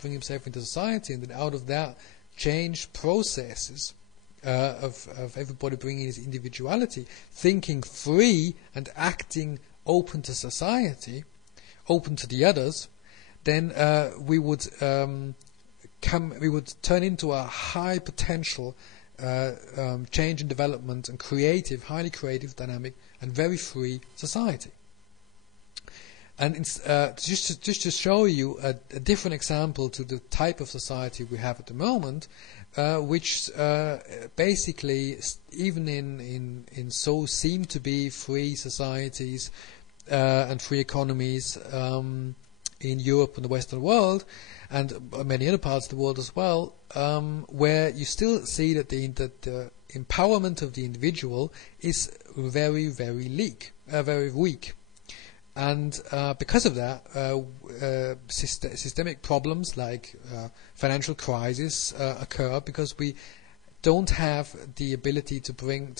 bring himself into society, and then out of that change processes of everybody bringing his individuality, thinking free and acting open to society, open to the others, then we would turn into a high potential change and development and highly creative, dynamic, and very free society. And just to show you a different example to the type of society we have at the moment, which basically, even in so seem to be free societies and free economies in Europe and the Western world, and many other parts of the world as well, where you still see that the empowerment of the individual is very, very weak. And because of that, systemic problems like financial crisis occur, because we don't have the ability to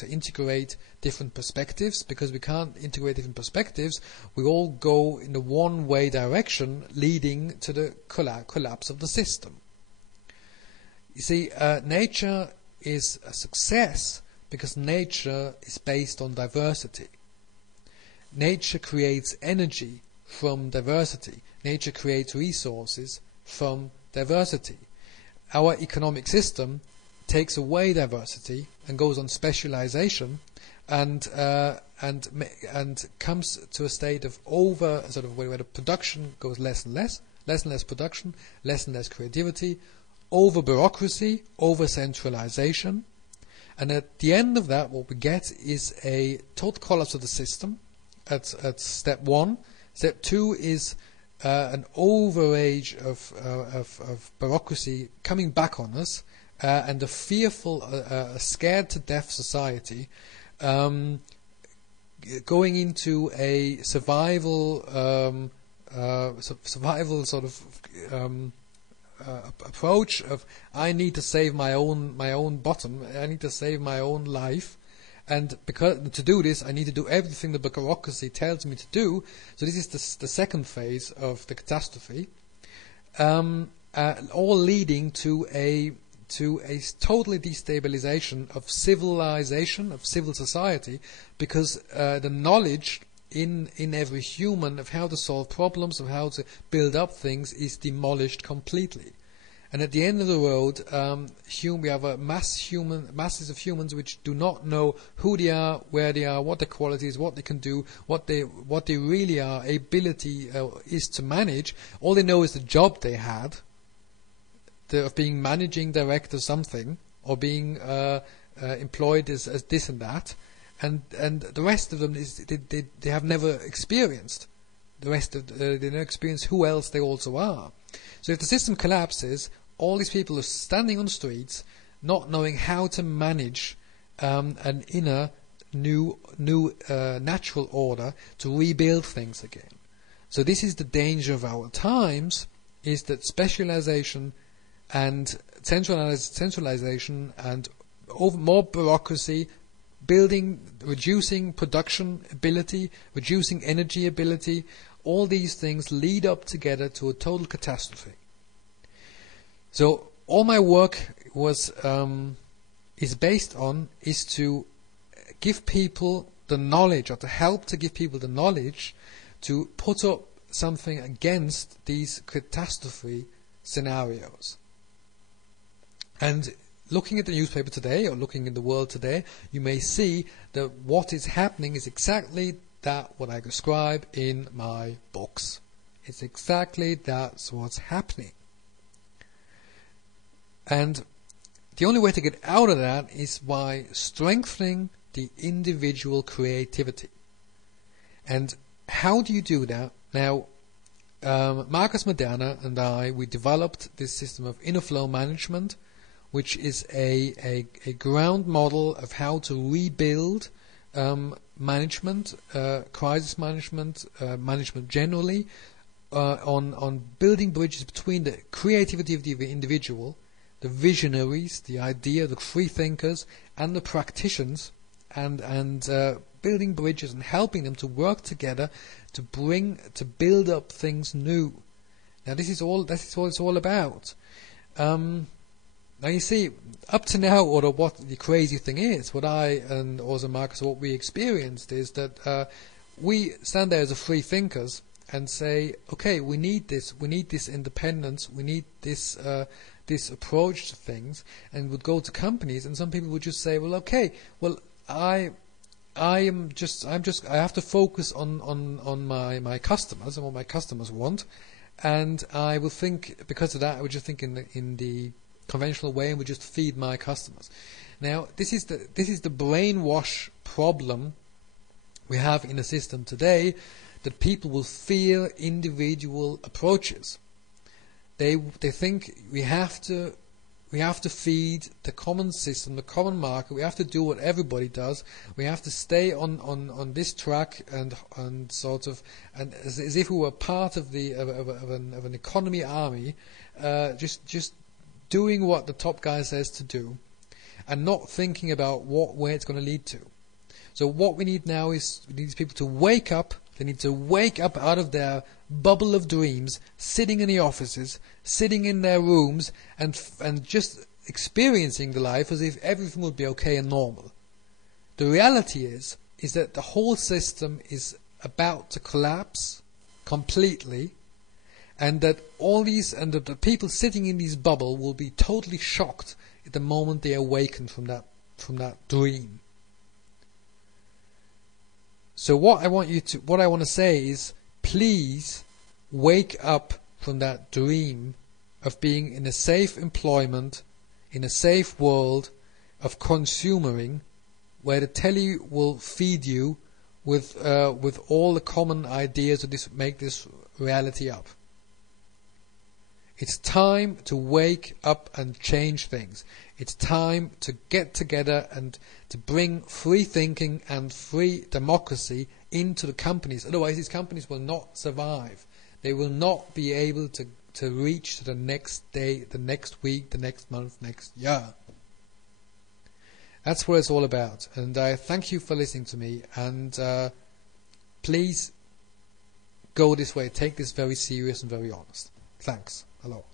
integrate different perspectives. Because we can't integrate different perspectives, we all go in the one-way direction, leading to the collapse of the system. You see, nature is a success because nature is based on diversity. Nature creates energy from diversity. Nature creates resources from diversity. Our economic system takes away diversity and goes on specialization, and comes to a state of where the production goes less and less production, less and less creativity, over bureaucracy, over centralization, and at the end of that, what we get is a total collapse of the system. At step one. Step two is an overage of bureaucracy coming back on us, and a fearful, scared to death society going into a survival sort of approach of, I need to save my own bottom, I need to save my own life. And because to do this, I need to do everything the bureaucracy tells me to do. So this is the second phase of the catastrophe, all leading to a totally destabilization of civilization, of civil society, because the knowledge in every human of how to solve problems, of how to build up things, is demolished completely. And at the end of the road, we have a masses of humans which do not know who they are, where they are, what their qualities, what they can do, what they really are, ability is to manage. All they know is the job they had, of being managing director something, or being employed as this and that, and the rest of them is they have never experienced. The rest of they never experience who else they also are. So if the system collapses, all these people are standing on the streets, not knowing how to manage an inner new natural order to rebuild things again. So this is the danger of our times: is that specialization and centralization and more bureaucracy, reducing production ability, reducing energy ability, all these things lead up together to a total catastrophe. So all my work is to give people the knowledge, or to help to give people the knowledge to put up something against these catastrophe scenarios. And looking at the newspaper today, or looking in the world today, you may see that what is happening is exactly that what I describe in my books. It's exactly that's what's happening. And the only way to get out of that is by strengthening the individual creativity. And how do you do that? Now, Marcus Moderna and we developed this system of inner flow management, which is a ground model of how to rebuild management, crisis management, management generally, on building bridges between the creativity of the individual, the visionaries, the the free thinkers, and the practitioners, and building bridges and helping them to work together to build up things new. Now this is what it's all about. Now you see, up to now, or what the crazy thing is, what I and also Marcus, what we experienced is that we stand there as a free thinkers and say, okay, we need this independence, we need this approach to things, and would go to companies, and some people would just say, well, okay, well, I have to focus on my customers and what my customers want, and I will think, because of that, I would just think in the conventional way and would just feed my customers. Now, this is the brainwash problem we have in the system today, that people will fear individual approaches. They think we have to feed the common system, the common market. We have to do what everybody does. We have to stay on this track and sort of, and as if we were part of an economy army, just doing what the top guy says to do, and not thinking about where it's going to lead to. So what we need now is we need people to wake up. They need to wake up out of their bubble of dreams, sitting in the offices, sitting in their rooms, and just experiencing the life as if everything would be okay and normal. The reality is that the whole system is about to collapse completely, and that the people sitting in this bubble will be totally shocked at the moment they awaken from that dream. So what I want to say is, please wake up from that dream of being in a safe employment, in a safe world of consumering, where the telly will feed you with all the common ideas to make this reality up. It's time to wake up and change things. It's time to get together and to bring free thinking and free democracy into the companies. Otherwise, these companies will not survive. They will not be able to reach to the next day, the next week, the next month, next year. That's what it's all about. And I thank you for listening to me. And please go this way. Take this very serious and very honest. Thanks. Hello.